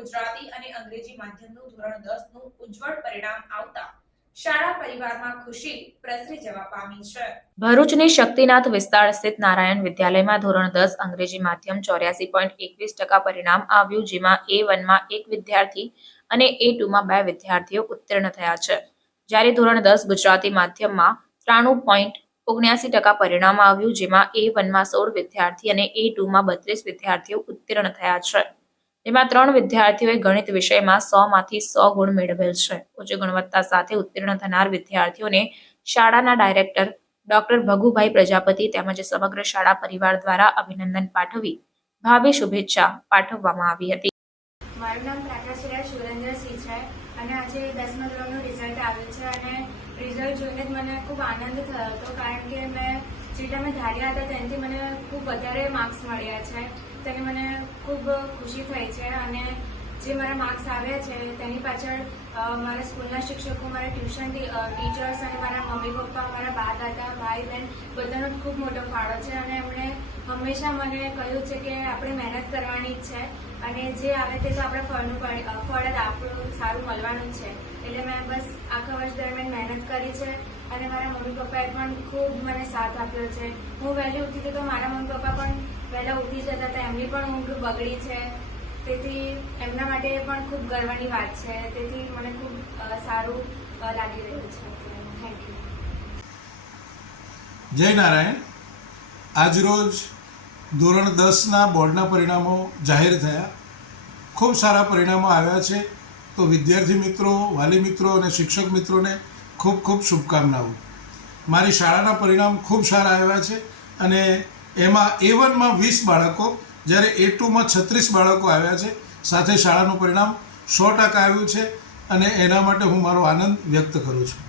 ગુજરાતી અને અંગ્રેજી માધ્યમનું ધોરણ 10 નું ઉજ્જવળ પરિણામ આવતા શાળા પરિવારમાં ખુશી પ્રસરી જવા પામી છે। ભરૂચની શક્તિનાથ વિસ્તાર સ્થિત નારાયણ વિદ્યાલયમાં ધોરણ 10 અંગ્રેજી માધ્યમ 84.21% પરિણામ આવ્યું, જેમાં A1 માં 1 વિદ્યાર્થી અને A2 માં 2 વિદ્યાર્થીઓ ઉત્તીર્ણ થયા છે, જ્યારે ધોરણ 10 ગુજરાતી માધ્યમમાં 93.79% પરિણામ આવ્યું, જેમાં A1 માં 16 વિદ્યાર્થી અને A2 માં 32 વિદ્યાર્થીઓ ઉત્તીર્ણ થયા છે, જેમાં 3 વિદ્યાર્થીઓએ ગણિત વિષયમાં 100 માંથી 100 ગુણ મેળવેલ છે। ઉચ્ચ ગુણવત્તા સાથે ઉત્તીર્ણ થનાર વિદ્યાર્થીઓને શાળાના ડાયરેક્ટર ડોક્ટર ભગુભાઈ પ્રજાપતિ તેમજ સમગ્ર શાળા પરિવાર દ્વારા અભિનંદન પાઠવી ભાવે શુભેચ્છા પાઠવવામાં આવી હતી। મારું નામ પ્રકાશિયા સુરેન્દ્રસિંહ છે અને આજે 10મા ધોરણનું રિઝલ્ટ આવ્યું છે અને રિઝલ્ટ જોઈને જ મને ખૂબ આનંદ થયો હતો, કારણ કે મેં જેટલા મેં ધાર્યા હતા તેનાથી મને ખૂબ વધારે માર્ક્સ મળ્યા છે, તેની મને ખૂબ ખુશી થઈ છે। અને જે મારા માર્ક્સ આવ્યા છે તેની પાછળ મારા સ્કૂલના શિક્ષકો, મારા ટ્યુશન ટીચર્સ અને મારા મમ્મી પપ્પા, મારા બા દાદા, ભાઈ બહેન બધાનો ખૂબ મોટો ફાળો છે અને એમણે હંમેશા મને કહ્યું છે કે આપણે મહેનત કરવાની જ છે અને જે આવે તે તો આપણે ફળ જ આપણું સારું મળવાનું છે। એટલે મેં બસ આખા વર્ષ દરમિયાન મહેનત કરી છે અને મારા મમ્મી પપ્પાએ પણ ખૂબ મને સાથ આપ્યો છે। હું વહેલી ઉઠી હતી તો મારા મમ્મી પપ્પા પણ વહેલા ઉઠી જતા હતા, એમની પણ ઊંઘ બગડી છે, તેથી એમના માટે પણ ખૂબ ગર્વની વાત છે। તેથી મને ખૂબ સારું લાગી રહ્યું છે। Thank you. જય નારાયણ। આજરોજ ધોરણ 10ના બોર્ડના પરિણામો જાહેર થયા। ખૂબ સારા પરિણામો આવ્યા છે, તો વિદ્યાર્થી મિત્રો, વાલી મિત્રો અને શિક્ષક મિત્રોને ખૂબ ખૂબ શુભકામનાઓ। મારી શાળાના પરિણામ ખૂબ સારા આવ્યા છે અને એમાં A1માં 20 બાળકો, જ્યારે A2માં 36 બાળકો આવ્યા છે। સાથે શાળાનું પરિણામ 100% આવ્યું છે અને એના માટે હું મારો આનંદ વ્યક્ત કરું છું।